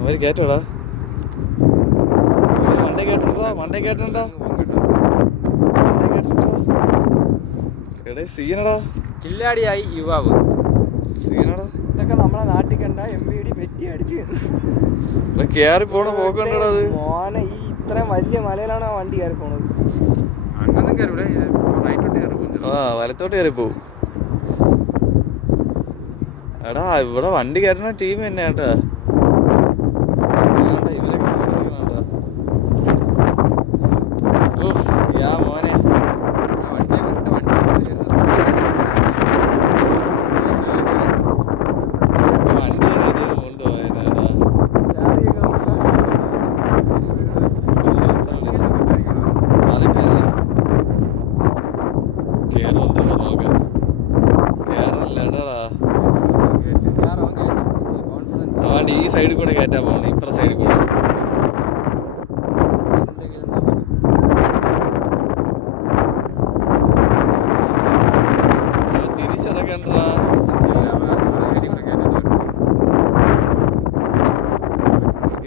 അവര് കേട്ടോടാ, വണ്ടി കേട്ടോ, വണ്ടി കേട്ടോ, എടേ സീനടാ, കില്ലാടിയായി യുവാവ് സീനടാ. ഇതൊക്കെ നമ്മളെ നാട്ടിൽ കണ്ട MVD പെറ്റി അടിച്ച് കേറി പോണ പോക്കണ്ടടാ അത്. മോനെ ഈ ഇത്രയും വലിയ മലയിലാണ് ആ വണ്ടി കയറി പോണത്. ആ വലത്തോട്ട് കയറി പോവും. എടാ ഇവിടെ വണ്ടി കയറുന്ന ടീം തന്നെ കേട്ടാ. മോനെ വണ്ടി ഈ സൈഡിൽ കൂടെ കയറ്റാൻ പോകണം, ഇപ്പുറ സൈഡിൽ കൂടെ. തിരിച്ചിറക്കണ്ടാ,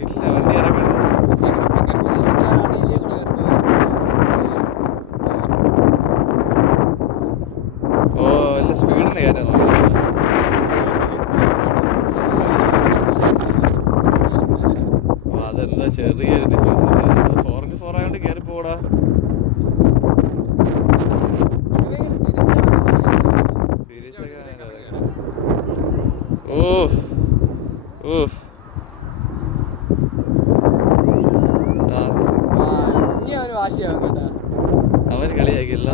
ഇല്ല വണ്ടി ഇറക്കണം. ഓ വല്ല സ്പീഡിന് കയറ്റാൻ നോക്കാം. അതെന്താ ചെറിയൊരു ഡിഫറൻസ്. 4x4 ആയതുകൊണ്ട് കയറി പോടാ. അവര് കളിയാക്കില്ല.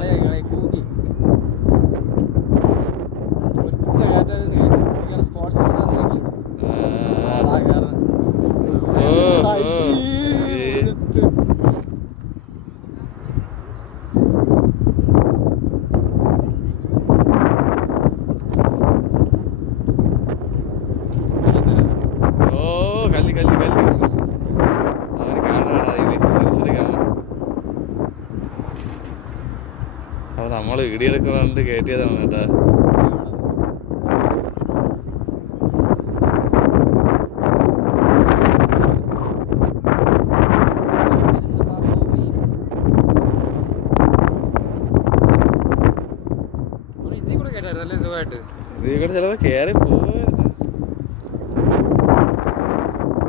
കല്ലി കല്ലി കല്ലി അവന് കാണാടാ, സെൻസറി കാണാം. അപ്പൊ നമ്മള് ഇടിയെടുക്കണോണ്ട് കയറ്റിയതാണ് കേട്ടാ. ഇതിൽ കൂടെ ചിലപ്പോ കയറി പോവാ.